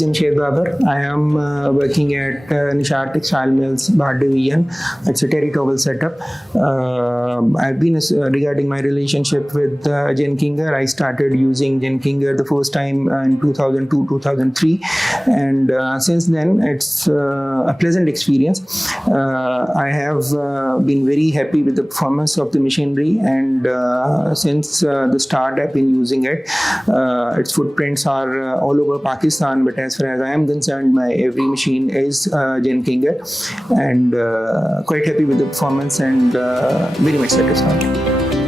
is Genkinger GmbH. I am working at Nishad Textile Mills, Bhad Division. It's a territorial setup. I've been regarding my relationship with Genkinger. I started using Genkinger the first time in 2002-2003, and since then it's a pleasant experience. I have been very happy with the performance of the machinery, and since the start I've been using it. Its footprints are all over Pakistan, but as far as I am concerned, my every machine is Genkinger, and quite happy with the performance and very much satisfied.